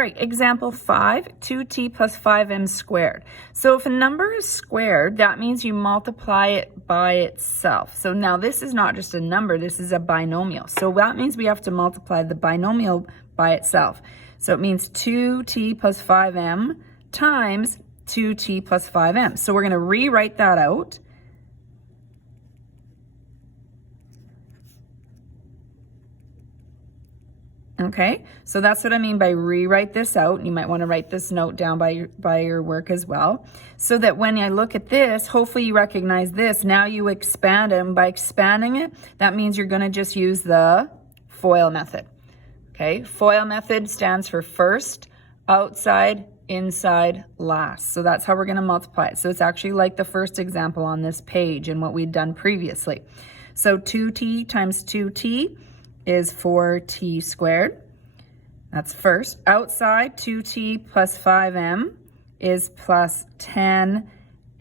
right, example 5, 2t plus 5m squared. So if a number is squared, that means you multiply it by itself. So now this is not just a number, this is a binomial. So that means we have to multiply the binomial by itself. So it means 2t plus 5m times 2t plus 5m. So we're going to rewrite that out. Okay, so that's what I mean by rewrite this out. You might want to write this note down by your work as well, so that when I look at this, hopefully you recognize this. Now you expand it, and by expanding it, that means you're going to just use the FOIL method. Okay, FOIL method stands for first, outside, inside, last. So that's how we're going to multiply it. So it's actually like the first example on this page and what we'd done previously. So 2t times 2t is 4t squared. That's first. Outside, 2t plus 5m is plus 10.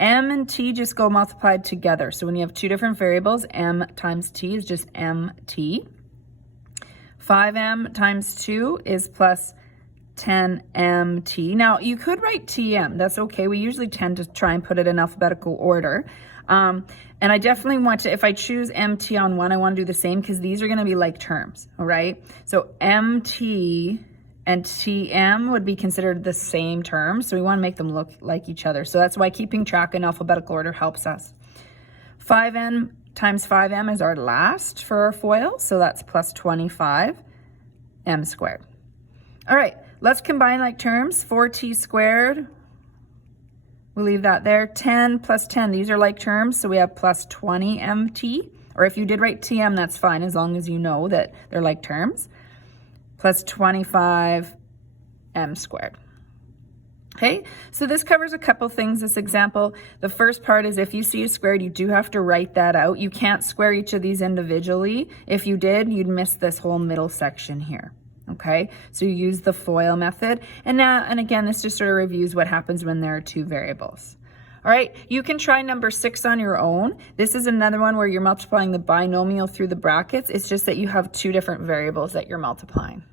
M and t just go multiplied together. So when you have two different variables, m times t is just mt. 5m times 2 is plus 10mt. Now, you could write tm. That's okay. We usually tend to try and put it in alphabetical order. And I definitely want to, if I choose mt on one, I want to do the same because these are going to be like terms, all right? So mt and tm would be considered the same term, so we want to make them look like each other. So that's why keeping track in alphabetical order helps us. 5n times 5m is our last for our FOIL, so that's plus 25m squared. All right, let's combine like terms. 4t squared, we'll leave that there. 10 plus 10, these are like terms, so we have plus 20mt. Or if you did write tm, that's fine, as long as you know that they're like terms. Plus 25m squared. Okay, so this covers a couple things, this example. The first part is if you see a squared, you do have to write that out. You can't square each of these individually. If you did, you'd miss this whole middle section here. Okay, so you use the FOIL method. And again, this just sort of reviews what happens when there are two variables. All right, you can try number 6 on your own. This is another one where you're multiplying the binomial through the brackets. It's just that you have two different variables that you're multiplying.